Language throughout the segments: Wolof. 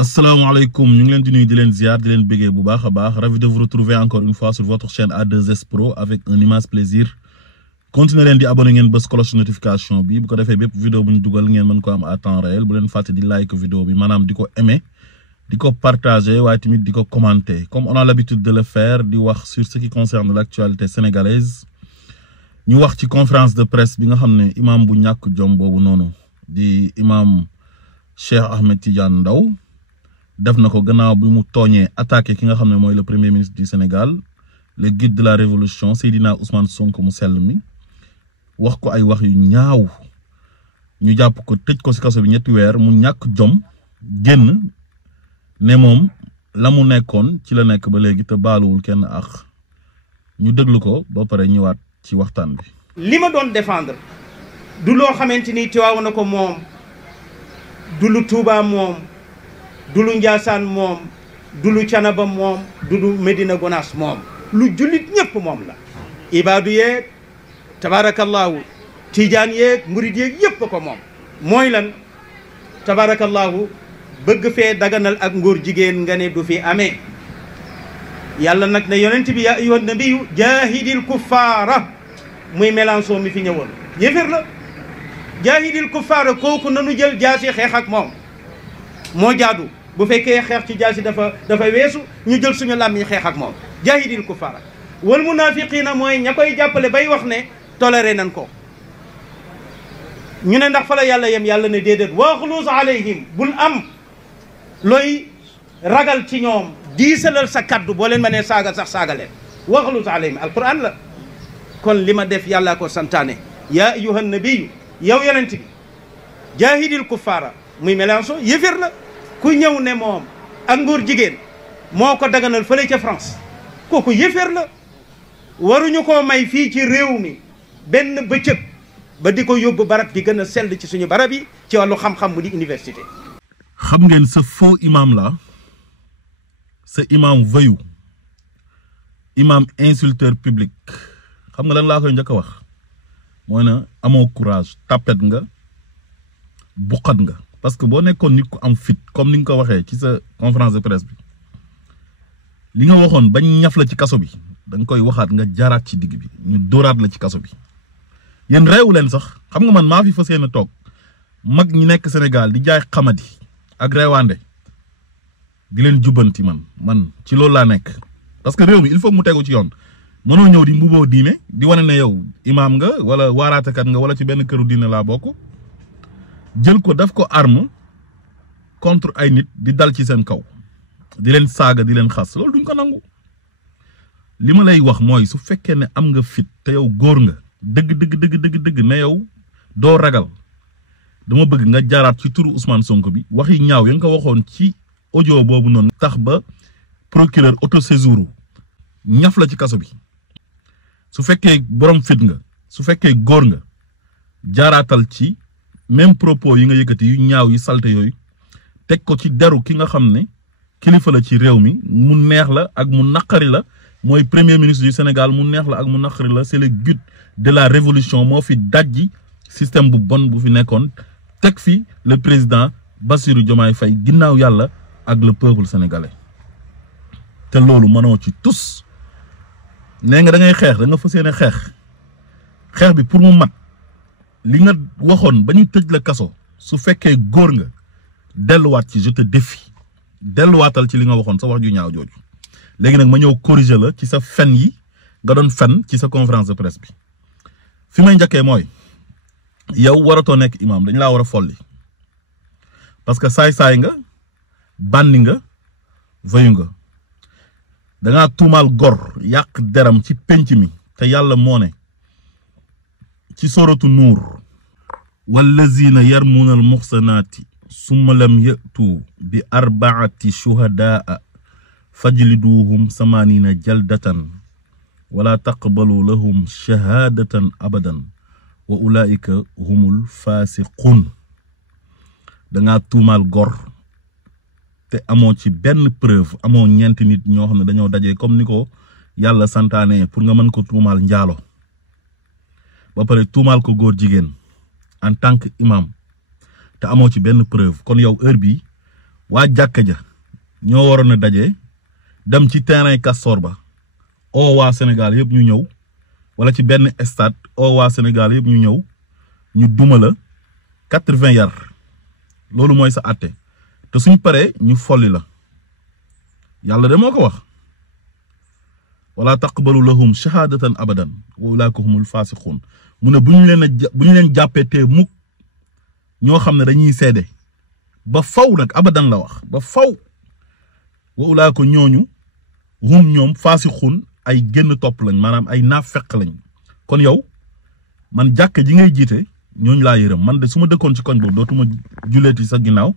Assalamu alaikum, ñu ngi leen di nuyu di leen ziar di leen béggee bu baax a baax. Ravi de vous retrouver encore une fois sur votre chaîne A2S Pro avec un immense plaisir. Continuez leen di abonné ngeen bës cloche notification bi bu ko defee bépp vidéo bu ñu dugal ngeen mën ko am à temps réel. Bu leen fàtte di like vidéo bi maanaam di ko aimer di ko partager waaye tamit di ko commenter comme on a l'habitude de le faire di wax sur ce qui concerne l'actualité sénégalaise. ñu wax ci conférence de presse bi nga xam ne imam bu ñàkk jom boobu noonu di imam Cheikh Ahmed Tidiane Ndao def na ko gannaaw bi mu tooñee attaqué ki nga xam ne mooy le premier ministre du Sénégal le guide de la révolution Seydina Ousmane Sonko mu sell mi wax ko ay wax yu ñaaw ñu jàpp ko tëj ko ci kaso bi ñetti weer mu ñàkk jom génn ne moom la mu nekkoon ci la nekk ba léegi te baaluwul kenn ak ñu déglu ko ba pare ñëwaat ci waxtaan bi. li ma doon défendre du loo xamante ni Tiwaawan na ko moom du lu Touba moom du lu Njaasaan moom du lu Canaba moom du lu Medina Gonaas moom lu jullit ñëpp moom la. ibaadu yeeg tabaarakallaahu tiijaan yeeg murid yeeg yëpp ko moom. mooy lan tabaarakallaahu bëgg fee daganal ak ngóor jigéen nga ne du fi amee. yàlla nag ne yonent bi yaa ayyuhan nabiyyu jaahidil kuffaara muy Mélenchon mi fi ñëwoon yéeféer la. jaahidil kuffaara kooku nanu jël jaasi xeex ak moom moo jaadu bu fekkee xeex ci jaasi dafa weesu ñu jël suñu làmmiñ xeex ak moom. jaahidil kuffaara wal munaafiqiina mooy ña koy jàppale bay wax ne toléré nan ko ñu ne ndax fa la yàlla yem yàlla ne déedéet waxluz alayhim bul am looy ragal ci ñoom diisalal sa kaddu boo leen ma nee saaga sax saaga leen waxluz alayhim alquran la. kon li ma def yàllaa ko santaane yaa ayyuhan nabiyyu yow yonent bi jaahidil kuffaara muy Mélenchon yëfër la ku ñëw ne moom ak ngóor jigéen moo ko daganal fële ca France kooku yëfër la. waruñu koo may fii ci réew mi benn bëccëg ba di ko yóbbu barab di gën a sell ci suñu barab yi ci wàllu xam-xam bu di université. xam ngeen sa faux imam la sa imam voyou imam insulteur public xam nga lan laa koy njëkk a wax mooy na amoo courage tapet nga buqat nga parce que boo nekkoon nit ku am fit comme ni nga ko waxee ci sa conférence de presse bi li nga waxoon bañ ñaf la ci kaso bi da nga koy waxaat nga jaaraat ci digg bi ñu dóoraat la ci kaso bi yéen réewu leen sax xam nga man maa fi fas yéene toog mag ñi nekk Sénégal di jaay xamadi ak réewande di leen jubbanti man ci loolu laa nekk parce que réew mi il faut mu tegu ci yoon mënoo ñëw di mbuboo diine di wane ne yow imaam nga wala waaraatekat nga wala ci benn këru diine laa bokk jël ko def ko arme contre ay nit di dal ci seen kaw di leen saaga di leen xas loolu duñ ko nangu. li ma lay wax mooy su fekkee ne am nga fit te yow góor nga dëgg ne yow doo ragal dama bëgg nga jaaraat ci turu Ousmane Sonko bi wax yi ñaaw ya nga ko waxoon ci audio boobu noonu tax ba procureur autosaisir ñaf la ci kaso bi su fekkee borom fit nga su fekkee góor nga jaaraatal ci même propos yi nga yëkkati yu ñaaw yi salte yooyu teg ko ci deru ki nga xam ne kilifa la ci réew mi mu neex la ak mu naqari la mooy premier ministre du Sénégal mu neex la ak mu naqari la c'est le guide de la révolution moo fi dajji système bu bon bu fi nekkoon teg fi le président Bassirou Diomaye Faye ginnaaw yàlla ak le peuple sénégalais te loolu mënoo ci tus nee nga da ngay xeex da nga fas yéene xeex bi pour mu mat li nga waxoon ba ñu tëj la kaso su fekkee góor nga delluwaat ci je te défie delluwaatal ci li nga waxoon sa wax ju ñaaw jooju léegi nag ma ñëw corriger la ci sa fen yi nga doon fen ci sa conférence de presse bi fi may njëkkee mooy yow waratoo nekk imam dañ laa war a folli parce que saay-saay nga bànni nga voyu nga dangaa tuumaal gor yàq deram ci penc mi te yàlla moo ne ci soratu nuur wallazina yarmuuna al muxsanaati summa lam yatu bi arbaati shuhadaa fajliduhum samanina jaldatan wala taqbalu lahum shahadatan abadan wa ulaika humul fasiqun dangaa tuumaal gor te amoo ci benn preuve amoo ñeenti nit ñoo xam ne dañoo dajee comme ni ko yàlla santaane pour nga mën ko tuumaal njaalo ba pare tuumaal ko góor jigéen en tant que imam te amoo ci benn preuve kon yow heure bi waa jàkka ja ñoo waroon a daje dem ci terrain Castor ba oo waa Sénégal yëpp ñu ñëw wala ci benn stade oo waa Sénégal yëpp ñu ñëw ñu duma la 80 yar loolu mooy sa àtte te suñ paree ñu folli la yàlla de moo ko wax wala taqbalu lahum shahadatan abadan wa ulaika humul fasiqun mu ne bu ñu leen jàppee te mukk ñoo xam ne dañuy seede ba faw nag abadan la wax ba faw wa ulaika ñooñu hum ñoom fasiqun ay génn topp lañ maanaam ay naafeq lañ kon yow man jàkk ji ngay jiite ñooñu laa yërëm man de su ma dëkkoon ci koñ boobu dootuma julleeti sa ginnaaw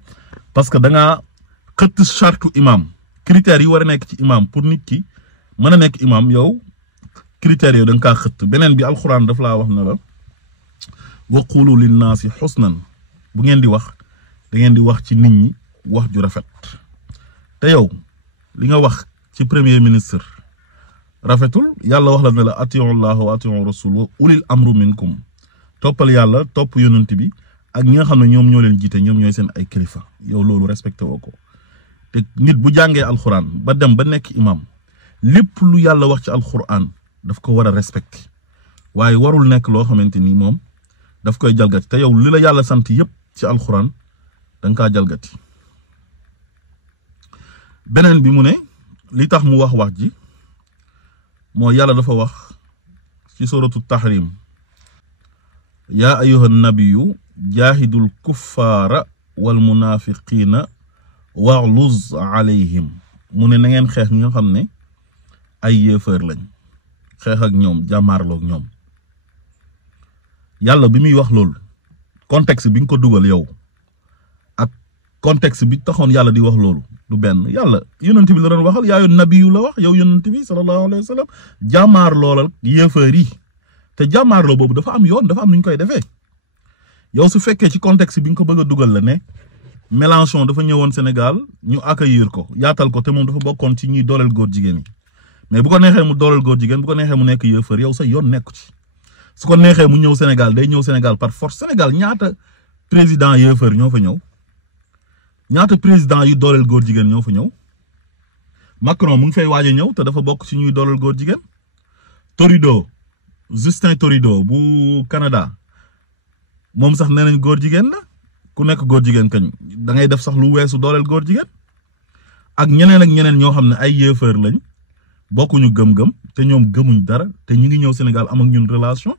parce que da ngaa xëtt chartu imam critères yi war a nekk ci imam pour nit ki mën a nekk imam yow critères yooyu da nga kaa xëtt beneen bi alxuraan daf laa wax ne la wa qulu linnaasi xusnan bu ngeen di wax da ngeen di wax ci nit ñi wax ju rafet te yow li nga wax ci premier ministre rafetul yàlla wax la ne la atiu llah wa atiu rasul wa ulil amru minkum toppal yàlla topp yonent bi ak ñi nga xam ne ñoom ñoo leen jiite ñoom ñooy seen ay kilifa yow loolu respecté woo ko te nit bu jàngee alxuraan ba dem ba nekk imam lépp lu yàlla wax ci alxuraan daf ko war a respecté waaye warul nekk loo xamante ni moom daf koy jalgati te yow li la yàlla sant yëpp ci alxuraan da nga kaa jalgati beneen bi mu ne li tax mu wax ji moo yàlla dafa wax ci suratu tahrim yaa ayyuha nabiyu jaahidul kuffaara wal munafiqiina waghluz alayhim mu ne na ngeen xeex ñi nga xam ne ay yéefar lañ xeex ak ñoom jàmmaarloog ñoom yàlla bi muy wax loolu contexte bi nga ko dugal yow ak contexte bi taxoon yàlla di wax loolu du benn yàlla yonent bi la doon waxal yaayu nabiyu la wax yow yonent bi sallallahu alayhi wa sallam jàmmaar loolal yéefar yi te jàmmaarloo boobu dafa am yoon dafa am nu ñu koy defee yow su fekkee ci contexte bi nga ko bëgg a dugal la ne Mélenchon dafa ñëwoon Sénégal ñu accueillir ko yaatal ko te moom dafa bokkoon ci ñuy dooleel góor jigéen yi mais bu ko neexee mu dooleel góor jigéen bu ko neexee mu nekk yéefar yow sa yoon nekku ci su ko neexee mu ñëw Sénégal day ñëw Sénégal par force Sénégal ñaata président yéefar ñoo fa ñëw ñaata président yu dooleel góor jigéen ñoo fa ñëw Macron mu ngi fay waaj a ñëw te dafa bokk ci ñuy dooleel góor jigéen Justin Trudeau bu Canada moom sax nee nañ góor jigéen la ku nekk góor jigéen kañ da ngay def sax lu weesu dooleel góor jigéen ak ñeneen ñoo xam ne ay yéefar lañ bokkuñu gëm-gëm te ñoom gëmuñ dara te ñu ngi ñëw Sénégal am ak ñun relation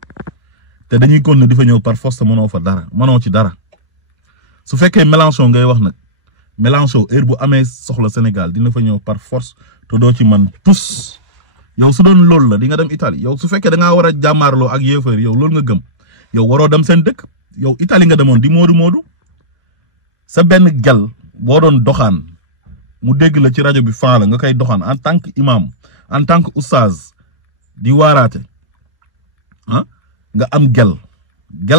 te dañuy kon ne di fa ñëw par force te mënoo fa dara mënoo ci dara su fekkee Mélenchon ngay wax nag Mélenchon heure bu amee soxla Sénégal dina fa ñëw par force te doo ci man tus yow su doon loolu la di nga dem Italie yow su fekkee da ngaa war a jàmmaarloo ak yéefar yow loolu nga gëm yow waroo dem seen dëkk yow Italie nga demoon di moodu sa benn gel boo doon doxaan mu dégg la ci rajo bi fan la nga koy doxaan en tant que imam en tant que oustaz di waaraate nga am gel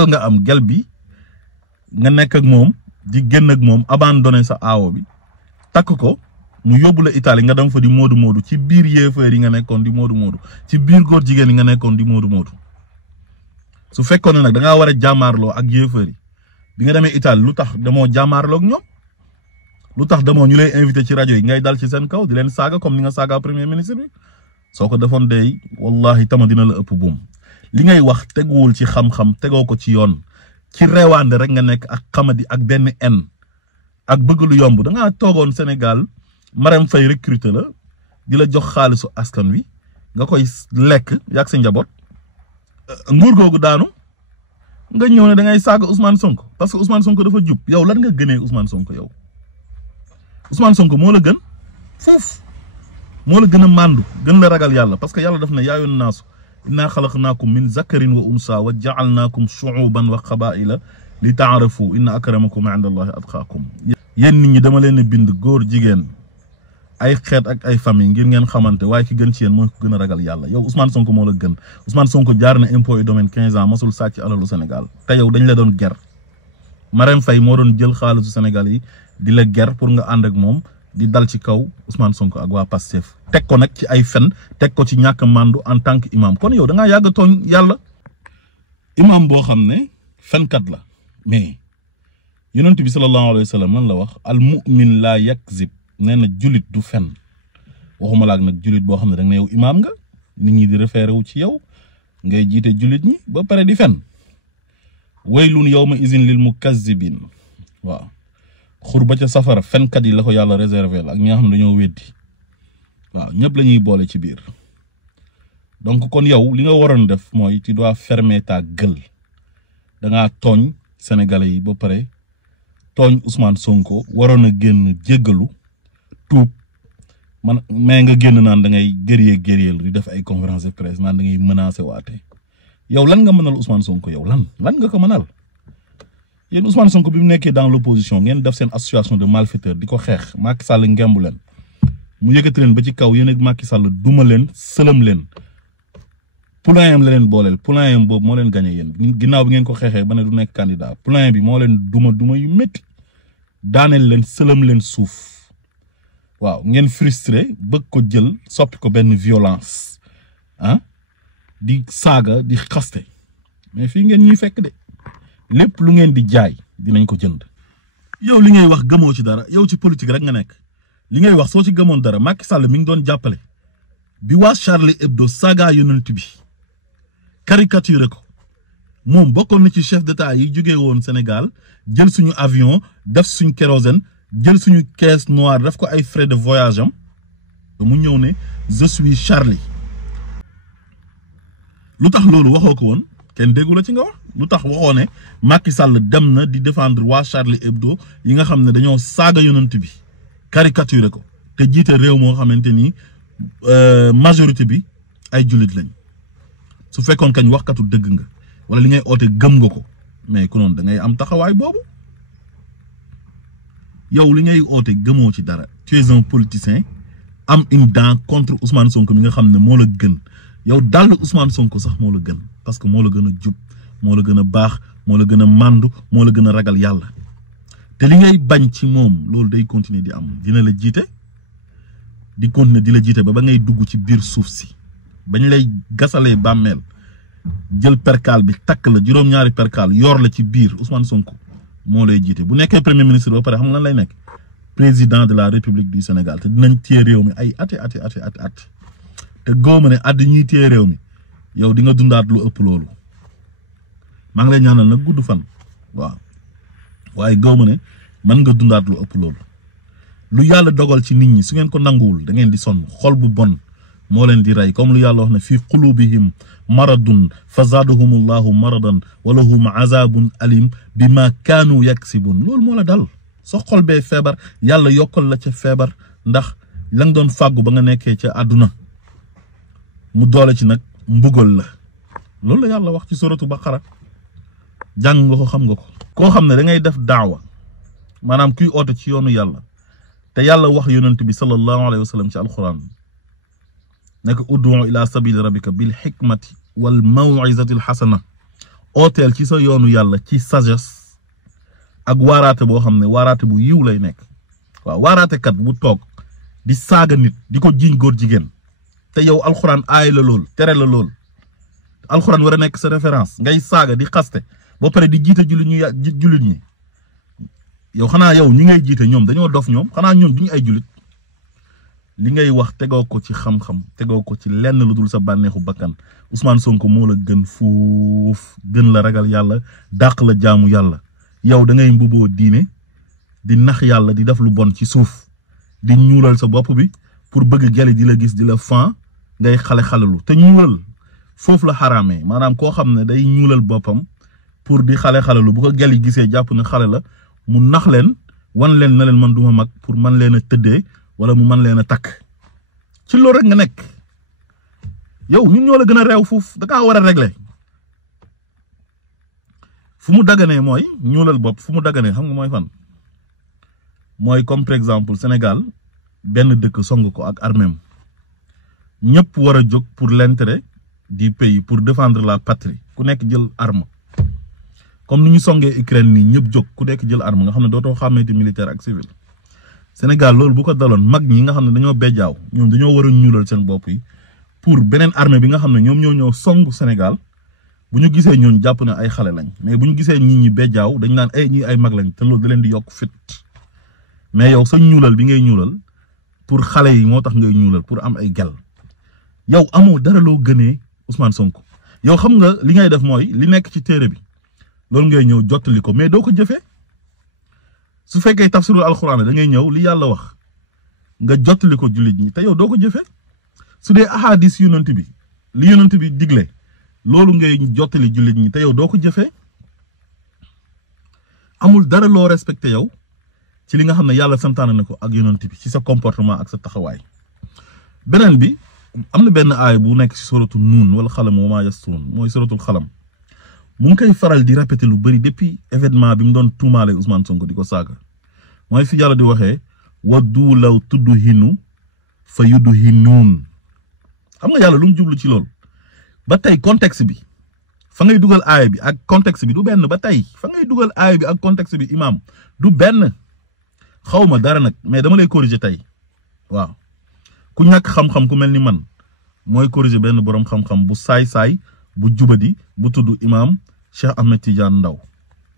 nga am gel bi nga nekk ak moom di génn ak moom abandonné sa aawo bi takk ko mu yóbbu la Italie nga dem fa di moodu ci biir yéefar yi nga nekkoon di moodu ci biir góor jigéen yi nga nekkoon di moodu su fekkoon ne nag da ngaa war a jàmmaarloo ak yéefar yi bi nga demee Italie lu tax demoo jàmmaarloo ak ñoom lu tax demoo ñu lay invité ci rajo yi ngay dal ci seen kaw di leen saaga comme ni nga saaga premier ministre bi soo ko defoon day wallahi tama dina la ëpp buum li ngay wax teguwul ci xam-xam tegoo ko ci yoon ci reewaande rek nga nekk ak xamadi ak benn en ak bëgg lu yomb da ngaa toogoon Sénégal Marème Faye recruter la di la jox xaalisu askan wi nga koy lekk yàgg sa njaboot nguur googu daanu nga ñëw ne da ngay saaga Ousmane Sonko parce que Ousmane Sonko dafa jub yow lan nga gënee Ousmane Sonko yow Ousmane Sonko moo la gën foofu moo la gën a màndu gën la ragal yàlla parce que yàlla daf ne yaa ayyuhan naasu innaa xalaqnaakum min zakarin wa unsa wa ja'alnaakum shu'uban wa qabaa'ila li ta'aarafu inna akramakum 'inda Allahi atqaakum yéen nit ñi dama leen a bind góor jigéen ay xeet ak ay famille ngir ngeen xamante waaye ki gën ci yéen mooy ko gën a ragal yàlla yow Ousmane Sonko moo la gën Ousmane Sonko jaar na impôt et domaine 15 ans mosul sàcc alalu Sénégal te yow dañ la doon ger Marème Faye moo doon jël xaalisu Sénégal yi di la ger pour nga ànd ak moom di dal ci kaw Ousmane Sonko ak waa Pastef teg ko nag ci ay fen teg ko ci ñàkk mandu en tant que imam kon yow da ngaa yàgg tooñ yàlla imam boo xam ne fenkat la mais yonent bi sallallahu alayhi wa sallam lan la wax al mu'min laa yakzib nee na julit du fen waxuma laak nag julit boo xam ne da nga ne yow imaam nga nit ñi di référé wu ci yow ngay jiite julit ñi ba pare di fen waylun yawma izin lil mukazzibin waaw xur ba ca safara fenkat yi la ko yàlla réservé la ak ñi nga xam ne dañoo weddi waaw ñëpp la ñuy boole ci biir donc kon yow li nga waroon def mooy tu dois fermer ta gueule da ngaa tooñ sénégalais yi ba pare tooñ Ousmane Sonko waroon a génn jéggalu tuub man mais nga génn naan da ngay guerrier di def ay conférence de presse naan da ngay menacer waate yow lan nga mënal Ousmane Sonko yow lan nga ko mënal yéen Ousmane Sonko bi mu nekkee dans l'opposition ngeen def seen association de malfaiteurs di ko xeex Macky Sall ngembu leen mu yëkkati leen ba ci kaw yéen ak Macky Sall duma leen sëlëm leen poulain am la leen booleel poulain am boobu moo leen gagné yéen ginnaaw bi ngeen ko xeexee ba ne du nekk candidat poulain bi moo leen duma yu métti daaneel leen sëlëm leen suuf waaw ngeen frustré bëgg ko jël soppi ko benn violence ah di saaga di xaste mais fii ngeen ñuy fekk de lépp lu ngeen di jaay dinañ ko jënd yow li ngay wax gëmoo ci dara yow ci politique rek nga nekk li ngay wax soo ci gëmoon dara Macky Sall mi ngi doon jàppale bi waa Charlie Hebdo saaga yonent bi caricature ko moom bokkoon na ci chef d'état yi jógee woon Sénégal jël suñu avion def suñu kérosène jël suñu caisse noire def ko ay frais de voyage am mu ñëw ne je suis Charlie lu tax loolu waxoo ko woon kenn déggu la ci nga wax lu tax waxoo ne Macky Sall dem na di défendre waa Charlie Hebdo yi nga xam ne dañoo saaga yonent bi caricature ko te jiite réew moo xamante ni majorité bi ay jullit lañ su fekkoon kañ waxkatu dëgg nga wala li ngay oote gëm nga ko mais ku noonu da ngay am taxawaay boobu yow li ngay oote gëmoo ci dara tu es un politicien am une dent contre Ousmane Sonko mi nga xam ne moo la gën yow dal Ousmane Sonko sax moo la gën parce que moo la gën a jub moo la gën a baax moo la gën a màndu moo la gën a ragal yàlla te li ngay bañ ci moom loolu day continuer di am dina la jiite di continuer di la jiite ba ngay dugg ci biir suuf si bañ lay gasalee bàmmeel jël perkaal bi takk la juróom-ñaari perkaal yor la ci biir Ousmane Sonko moo lay jiite bu nekkee premier ministre ba pare xam nga lan lay nekk président de la République du Sénégal te dinañ téye réew mi ay ati te góoma ne at ñuy téye réew mi yow di nga dundaat lu ëpp loolu maa ngi lay ñaanal nag gudd fan waaw waaye góoma ne mën nga dundaat lu ëpp loolu lu yàlla dogal ci nit ñi su ngeen ko nanguwul da ngeen di sonn xol bu bon moo leen di rey comme lu yàlla wax ne fii qulubihim maradun fa zaadahumullahu maradan wa lahum azabun alim bima kaanu yaksibun loolu moo la dal so xol bee feebar yàlla yokkal la ca feebar ndax la nga doon fàggu ba nga nekkee ca àdduna mu doole ci nag mbugal la loolu la yàlla wax ci suratu Baqara jàng nga ko xam nga ko koo xam ne da ngay def daawa maanaam kuy oote ci yoonu yàlla te yàlla wax yonent bi sallallahu alayhi wa sallam ci alquran nekk ud'u ila sabili rabbika bil hikmati wal maw'izati al hasana ooteel ci sa yoonu yàlla ci sagesse ak waaraate boo xam ne waaraate bu yiw lay nekk waaw waaraate kat bu toog di saaga nit di ko jiiñ góor jigéen te yow alxuraan aay la lool tere la lool alxuraan war a nekk sa référence ngay saaga di xaste ba pare di jiite jullit ñi yow xanaa yow ñi ngay jiite ñoom dañoo dof ñoom xanaa ñoom duñu ay jullit li ngay wax tegoo ko ci xam-xam tegoo ko ci lenn lu dul sa bànneexu bakkan Ousmane Sonko moo la gën fuuf gën la ragal yàlla dàq la jaamu yàlla yow da ngay mbuboo diine di nax yàlla di def lu bon ci suuf di ñuulal sa bopp bi pour bëgg geli di la gis di la fan ngay xale-xalalu te ñuulal foofu la xaraamee maanaam koo xam ne day ñuulal boppam pour di xale-xalalu bu ko geli gisee jàpp ne xale la mu nax leen wan leen na leen man duma mag pour man leen a tëddee wala mu man leen a takk ci loolu rek nga nekk yow ñun ñoo la gën a réew foofu da kaa war a régler fu mu daganee mooy ñuulal bopp fu mu daganee xam nga mooy fan mooy comme par exemple Sénégal benn dëkk song ko ak arméem ñëpp war a jóg pour l'intérêt du pays pour défendre la patrie ku nekk jël arme comme ni ñu songee Ukraine nii ñëpp jóg ku nekk jël arme nga xam ne dootoo xàmmeeti militaire ak civil Sénégal loolu bu ko daloon mag ñi nga xam ne dañoo bejjaaw ñoom dañoo war a ñuulal seen bopp yi pour beneen armée bi nga xam ne ñoom ñoo ñëw songu Sénégal bu ñu gisee ñooñu jàpp na ay xale lañ mais bu ñu gisee nit ñi bejjaaw dañ naan ay ñii ay mag lañ te loolu da leen di yokk fit mais yow sa ñuulal bi ngay ñuulal pour xale yi moo tax ngay ñuulal pour am ay gel yow amoo dara loo gënee Ousmane Sonko yow xam nga li ngay def mooy li nekk ci téere bi loolu ngay ñëw jottali ko mais doo ko jëfee su fekkee tafsirul alxuraan da ngay ñëw li yàlla wax nga jottali ko jullit ñi te yow doo ko jëfee su dee ahadis yonent bi li yonent bi digle loolu ngay jottali jullit ñi te yow doo ko jëfee amul dara loo respecté yow ci li nga xam ne yàlla santaane na ko ak yonent bi ci sa comportement ak sa taxawaay beneen bi am na benn aay bu nekk ci suratul nuun wala xalam wa maa yasturuun mooy suratul xalam mu ngi koy faral di répéter lu bëri depuis événement bi mu doon tuumaale Ousmane Sonko di ko saaga mooy fi yàlla di waxee waddu law tudhinu fa yudhinuun xam nga yàlla lu mu jublu ci loolu ba tey contexte bi fa ngay dugal aaya bi ak contexte bi du benn ba tey fa ngay dugal aaya bi ak contexte bi imam du benn xawma dara nag mais dama lay corriger tey waaw ku ñàkk xam-xam ku mel ni man mooy corriger benn borom xam-xam bu saay-saay bu jubadi bu tudd imam Cheikh Ahmed Tidiane Ndaw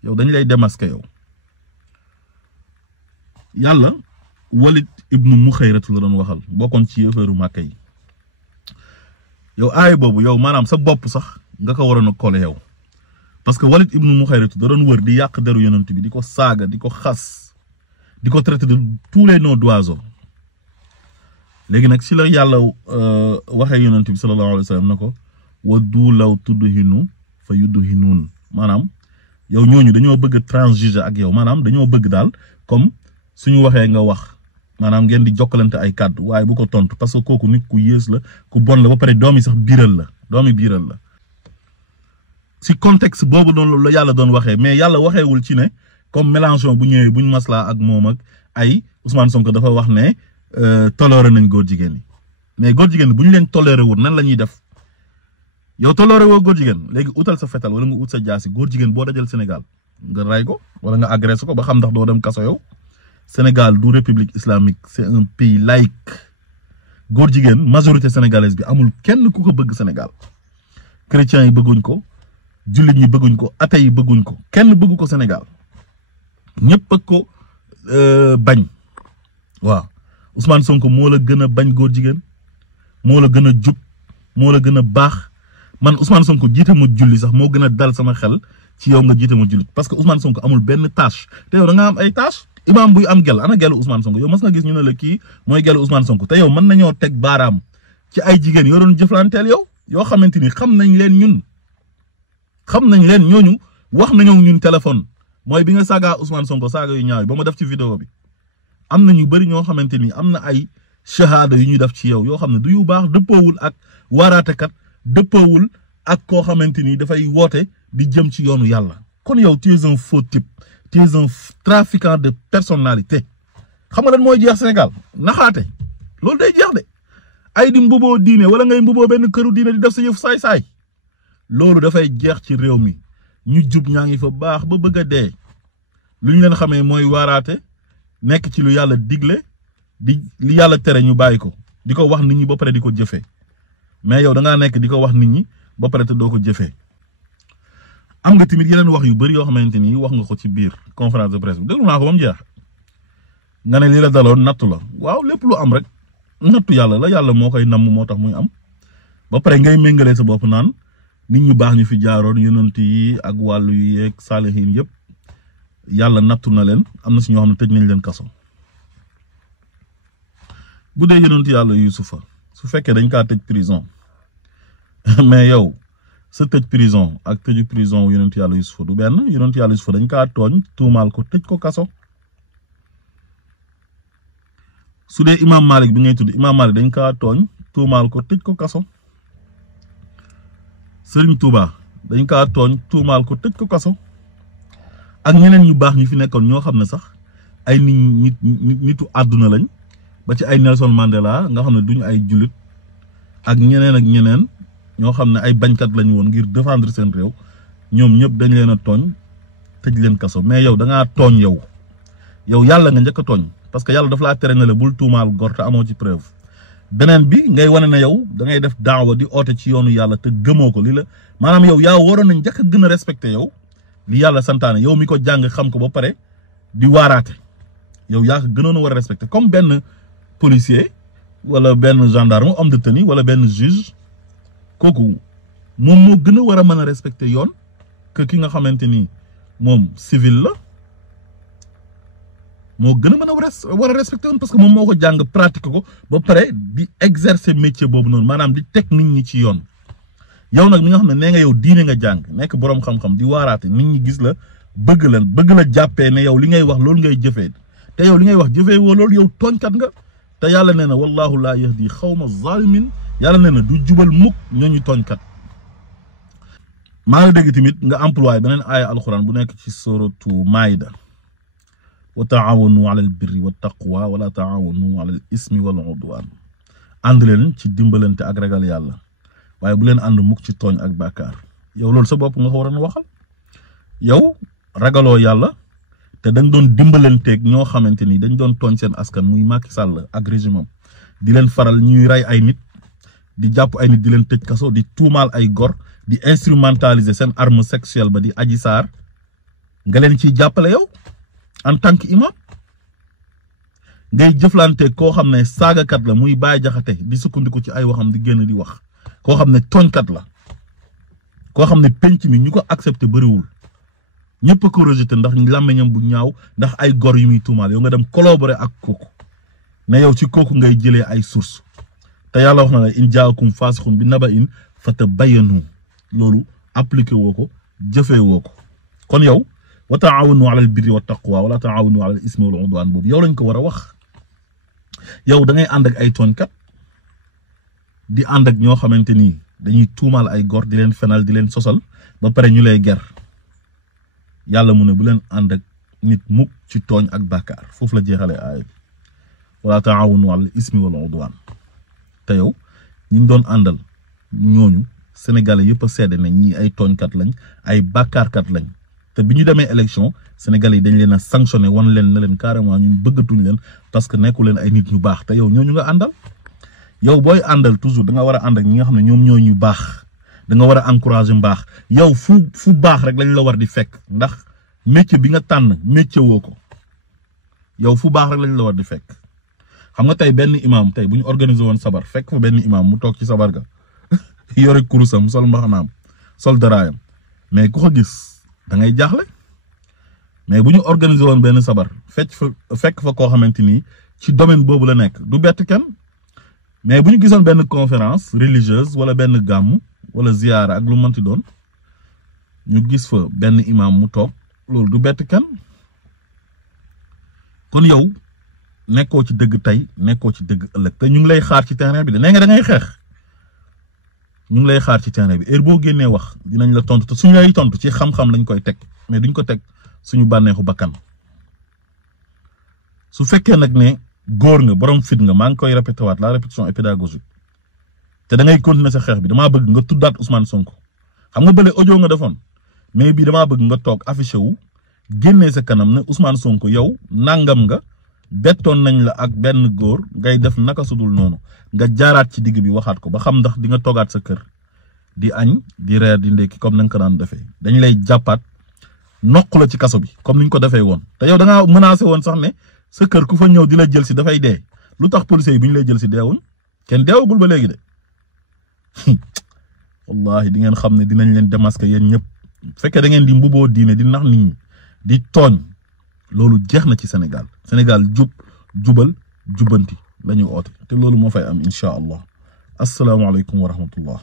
yow dañ lay démasquer yow yàlla Walid ibnu Muxayratu la doon waxal bokkoon ci yëfëru Màkka yi yow aaya boobu yow maanaam sa bopp sax nga ko waroon a kole yow parce que Walid ibnu Muxayratu da doon wër di yàq deru yonent bi di ko saaga di ko xas di ko traiter de tous les noms d'oiseaux léegi nag si la yàlla waxee yonent bi sallallahu alayhi wa sallam na ko waddu law tudhinu fa yudhinuun maanaam yow ñooñu dañoo bëgg transjuger ak yow maanaam dañoo bëgg daal comme suñu waxee nga wax maanaam ngeen di jokkalante ay kàddu waaye bu ko tontu parce que kooku nit ku yées la ku bon la ba pare doomi sax biiral la doomi biiral la si contexte boobu noonu la yàlla doon waxee mais yàlla waxeewul ci ne comme Mélenchon bu ñëwee buñ maslaa ak moom ak ay Ousmane Sonko dafa wax ne toléré nañ góor jigéen ñi mais góor jigéen bu ñu leen toléré wul nan la ñuy def yow toléré woo góor jigéen léegi utal sa fetal wala nga ut sa jaasi góor jigéen boo dajal Sénégal nga ray ko wala nga agressé ko ba xam ndax doo dem kaso yow Sénégal du république islamique c'est un pays laïque góor jigéen majorité sénégalaise bi amul kenn ku ko bëgg Sénégal chrétiens yi bëgguñ ko jullit ñi bëgguñ ko athée yi bëgguñ ko kenn bëggu ko Sénégal ñëpp ak ko bañ waaw Ousmane Sonko moo la gën a bañ góor jigéen moo la gën a jub moo la gën a baax man Ousmane Sonko jiite ma julli sax moo gën a dal sama xel ci yow nga jiite ma julli parce que Ousmane Sonko amul benn tâche te yow da nga am ay tâche imam buy am gel ana gelu Ousmane Sonko yow mas nga gis ñu ne la kii mooy gelu Ousmane Sonko te yow mën nañoo teg baaraam ci ay jigéen yoo doon jëflanteel yow yoo xamante ni xam nañ leen ñun xam nañ leen ñooñu wax nañoo ñun téléphone mooy bi nga saaga Ousmane Sonko saaga yu ñaaw ba ma def ci vidéo bi am na ñu bëri ñoo xamante ni am na ay shahada yu ñuy def ci yow yoo xam ne du yu baax dëppoowul ak waaraatekat dëppoowul ak koo xamante ni dafay woote di jëm ci yoonu yàlla kon yow tu es un faux type tu es un trafiquant de personnalité xam nga lan mooy jeex Sénégal naxaate loolu day jeex de ay di mbuboo diine wala ngay mbuboo benn këru diine di def sa yëf saay-saay loolu dafay jeex ci réew mi ñu jub ñaa ngi fa baax ba bëgg a dee lu ñu leen xamee mooy waaraate nekk ci lu yàlla digle di li yàlla tere ñu bàyyi ko di ko wax nit ñi ba pare di ko jëfee mais yow da ngaa nekk di ko wax nit ñi ba pare te doo ko jëfee am nga tamit yeneen wax yu bëri yoo xamante ni wax nga ko ci biir conférence de presse bi déglu naa ko ba mu jeex nga ne lii la daloon nattu la waaw lépp lu am rek nattu yàlla la yàlla moo koy namm moo tax muy am ba pare ngay méngalee sa bopp naan nit ñu baax ñu fi jaaroon yonent yi ak wàllu yi yeeg saalihiin yëpp yàlla nattu na leen am na si ñoo xam ne tëj nañ leen kaso bu dee yonent yàlla Yuusufa su fekkee dañ kaa tëj prison mais yow sa tëj prison ak tëju prison wu yonent yàlla Yuusufa du benn yonent yàlla Yuusufa dañ kaa tooñ tuumaal ko tëj ko kaso su dee imam Malik bi ngay tudd imam Malik dañ kaa tooñ tuumaal ko tëj ko kaso Sëriñ Tuuba dañ kaa tooñ tuumaal ko tëj ko kaso ak ñeneen ñu baax ñi fi nekkoon ñoo xam ne sax ay nitu àdduna lañ ba ci ay Nelson Mandela nga xam ne duñu ay jullit ak ñeneen ñoo xam ne ay bañkat lañu woon ngir défendre seen réew ñoom ñëpp dañ leen a tooñ tëj leen kaso mais yow da ngaa tooñ yow yàlla nga njëkk a tooñ parce que yàlla dafa laa tere ne la bul tuumaal gor te amoo ci preuve beneen bi ngay wane ne yow da ngay def daawa di oote ci yoonu yàlla te gëmoo ko li la maanaam yow yaa waroon na njëkk a gën a respecté yow li yàlla santaane yow mi ko jàng xam ko ba pare di waaraate yow yaa ko gënoon a war a respecté comme benn policier wala benn gendarme homme de tenue wala benn juge kooku moom moo gën a war a mën a respecté yoon que ki nga xamante ni moom civil la moo gën a mën a war a respecté woon parce que moom moo ko jàng pratique ko ba pare di exercer métier boobu noonu maanaam di teg nit ñi ci yoon yow nag mi nga xam ne nee nga yow diine nga jàng nekk boroom xam-xam di waaraate nit ñi gis la bëgg la jàppee ne yow li ngay wax loolu ngay jëfee te yow li ngay wax jëfee woo loolu yow tooñkat nga te yàlla nee na wallahu laa yahdi xawma zalimin yàlla nee na du jubal mukk ñooñu tooñkat maa ngi dégg tamit nga employé beneen aaya alxuraan bu nekk ci suratu Maïda wa taawanu ala al birri wa taqwa wala taawanu ala al ismi wal udwan ànd leen ci dimbalante ak ragal yàlla waaye bu leen ànd mukk ci tooñ ak bàkkaar yow loolu sa bopp nga ko waroon a waxal yow ragaloo yàlla te dañ doon dimbalanteeg ñoo xamante ni dañ doon tooñ seen askan muy Macky Sall ak régime am di leen faral ñuy rey ay nit di jàpp ay nit di leen tëj kaso di tuumaal ay gor di instrumentaliser seen arme sexuelle ba di Adji Sarr nga leen ciy jàppale yow en tant que imam ngay jëflante koo xam ne saagakat la muy Baye Jaxate di sukkandiku ci ay waxam di génn di wax koo xam ne tooñkat la koo xam ne penc mi ñu ko accepté bëriwul ñëpp a ko rejeté ndax làmmiñam bu ñaaw ndax ay gor yu muy tuumaal yow nga dem collaborer ak kooku ne yow ci kooku ngay jëlee ay source te yàlla wax na la in jaakum faasixun bi naba'in fatabayyanu loolu appliqué woo ko jëfee woo ko kon yow wa taawanu ala al birri wa taqwa wala taawanu ala al ismi wal udwan boobu yow lañ ko war a wax yow da ngay ànd ak ay tooñkat di ànd ak ñoo xamante ni dañuy tuumaal ay gor di leen fenal di leen sosal ba pare ñu lay ger yàlla mu ne bu leen ànd ak nit mukk ci tooñ ak bàkkaar foofu la jeexale aaya bi wala taawanu ala al ismi wal udwan te yow ñi doon àndal ñooñu sénégalais yëpp a seede ne ñii ay tooñkat lañ ay bàkkaarkat lañ te bi ñu demee élection sénégalais yi dañ leen a sanctionné wan leen ne leen carrément ñun bëggatuñ leen parce que nekku leen ay nit ñu baax te yow ñooñu nga àndal yow booy àndal toujours da nga war a ànd ak ñi nga xam ne ñoom ñoo ñu baax da nga war a encourager mbaax yow fu baax rek lañ la war di fekk ndax métier bi nga tànn métier woo ko yow fu baax rek lañ la war di fekk xam nga tey benn imam tey bu ñu organiser woon sabar fekk fa benn imam mu toog ci sabar ga yore kurusam sol mbaxanaam sol daraayam mais ku ko gis da ngay jaaxle mais bu ñu organiser woon benn sabar fekk fa koo xamante ni ci domaine boobu la nekk du bett kenn mais bu ñu gisoon benn conférence religieuse wala benn gàmm wala ziyaara ak lu mënti doon ñu gis fa benn imam mu toog loolu du bett kenn kon yow nekkoo ci dëgg tey nekkoo ci dëgg ëllëg te ñu ngi lay xaar ci terrain bi de nee nga da ngay xeex ñu ngi lay xaar ci terrain bi heure boo génnee wax dinañ la tontu te suñu lay tontu ci xam-xam lañ koy teg mais duñ ko teg suñu bànneexu bakkan su fekkee nag ne góor nga borom fit nga maa ngi koy répété waat la répétition est pédagogique te da ngay continuer sa xeex bi damaa bëgg nga tuddaat Ousmane Sonko xam nga bële audio nga defoon mais bii damaa bëgg nga toog affiché wu génnee sa kanam ne Ousmane Sonko yow nangam nga bettoon nañ la ak benn góor ngay def naka sudul noonu nga jaaraat ci digg bi waxaat ko ba xam ndax di nga toogaat sa kër di añ di reer di ndekki comme nañ ko daan defee dañ lay jàppaat noq la ci kaso bi comme niñ ko defee woon te yow da ngaa menacé woon sax ne sa kër ku fa ñëw di la jël si dafay dee lu tax policiers yi bu ñu lay jël si deewuñ kenn deewagul ba léegi de wallahi di ngeen xam ne dinañ leen démasquer yéen ñëpp fekkee da ngeen di mbuboo diine di nax nit ñi di tooñ loolu jeex na ci Sénégal jubal jubanti la ñu oote te loolu moo fay am incha allah asalaamaaleykum wa rahmatullah